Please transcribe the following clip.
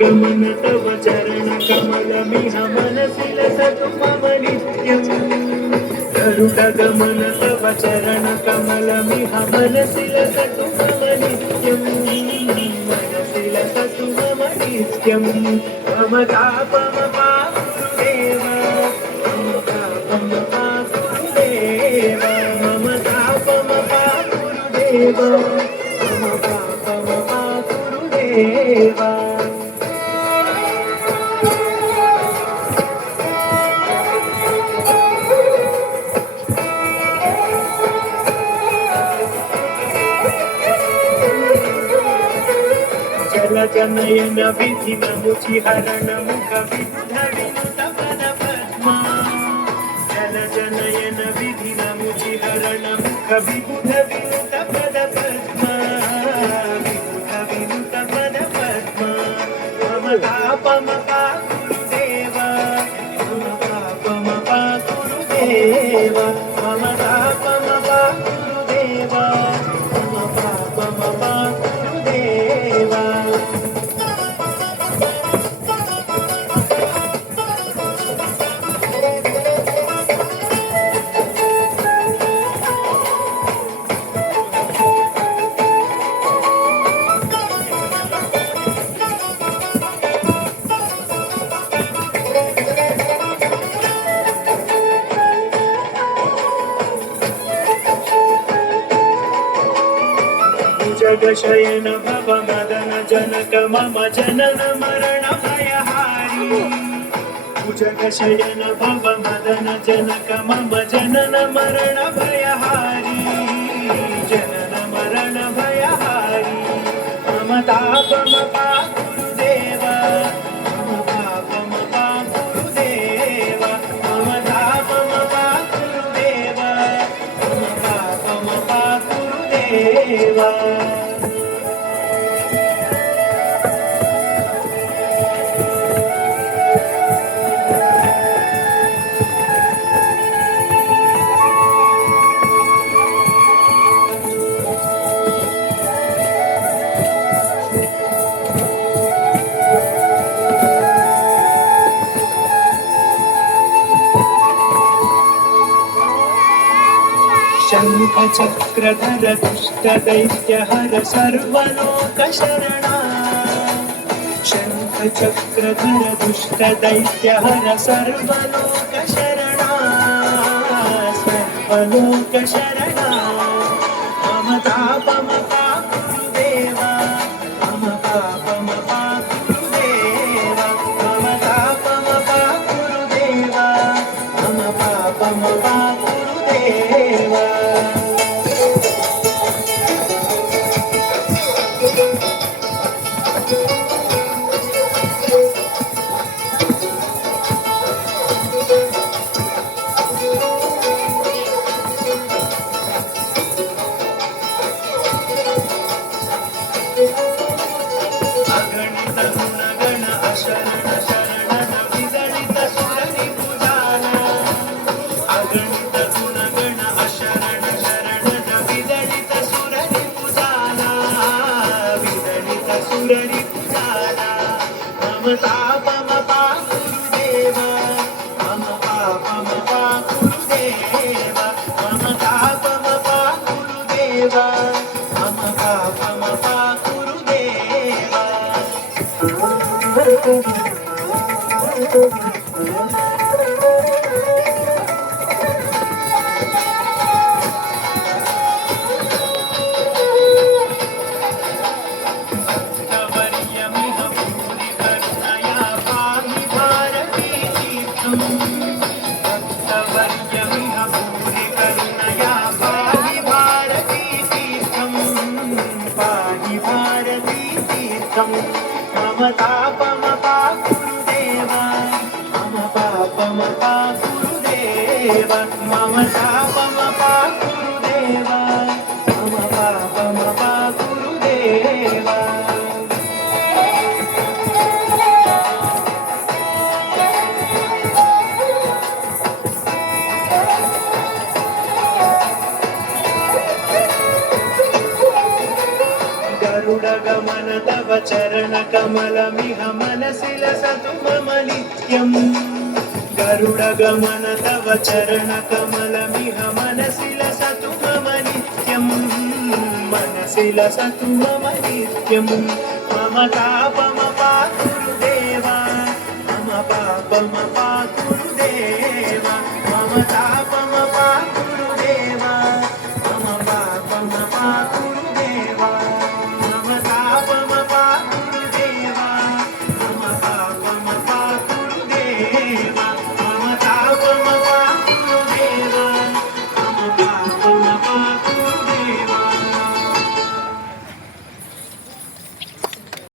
गरुडगमन तव चरणकमलमिह मनसि लसतु मम नित्यम् गरुडगमन तव चरणकमलमिह मनसि लसतु मम नित्यम् मनसि लसतु मम नित्यम् मम तापमपा गुरुदेव मम तापमपा गुरुदेव मम तापमपा गुरुदेव मम तापमपा गुरुदेव జలజనయన విధినముచిహరణ ముఖ విబుధ వినుత పద పద్మా జలజనయన విధినముచిహరణ ముఖ విబుధ వినుత పద పద్మా విబుధ వినుత పద పద్మా మమ తాపమపా గురుదేవ మమ పాపమపా గురుదేవ మమ తాపమపా గురుదేవ మమ పాపమపా గురుదేవ जगशयन भव मदन जनक मम जनन मरण भयहारी जगशयन भव मदन जनक मम जनन मरण भयहारी जनन मरण भयहारी मम तापमपा गुरुदेव मम पापमपा गुरुदेव मम तापमपा गुरुदेव मम पापमपा गुरुदेव शङ्खचक्रधर दुष्टदैत्यहर सर्वलोकशरणा शङ्खचक्रधर दुष्टदैत्यहर सर्वलोकशरणा सर्वलोकशरणा मम तापमपा गुरुदेव मम पापमपा गुरुदेव मम तापमपा गुरुदेव मम पापमपा गुरुदेव अगणित गुणगण अशरण शरण विदलित सुरनि पूजाना अगणित गुणगण अशरण शरण विदलित सुरनि पूजाना विदलित सुरनि पूजाना मम तापमपा गुरुदेव मम पापमपा गुरुदेव मम तापमपा गुरुदेव मम पापमपा गुरुदेव भक्तवर्यमिह भूरि करुणया पाहि भारती तीर्थम् भक्तवर्यमिह भूरि करुणया पाहि भारती तीर्थम् पाहि भारती तीर्थम् मम तापमपा गुरुदेव मम पापमपा गुरुदेव मम तापमपा गुरुदेव मम पापमपा गुरुदेव गरुडगमन गरुडगमन तव चरणकमलमिह मनसि लसतु मम नित्यम् गरुडगमन तव चरणकमलमिह मनसि लसतु मम नित्यम् मनसि लसतु मम नित्यम् मम तापमपाकुरुदेवा मम पापमपाकुरुदेवा मम तापम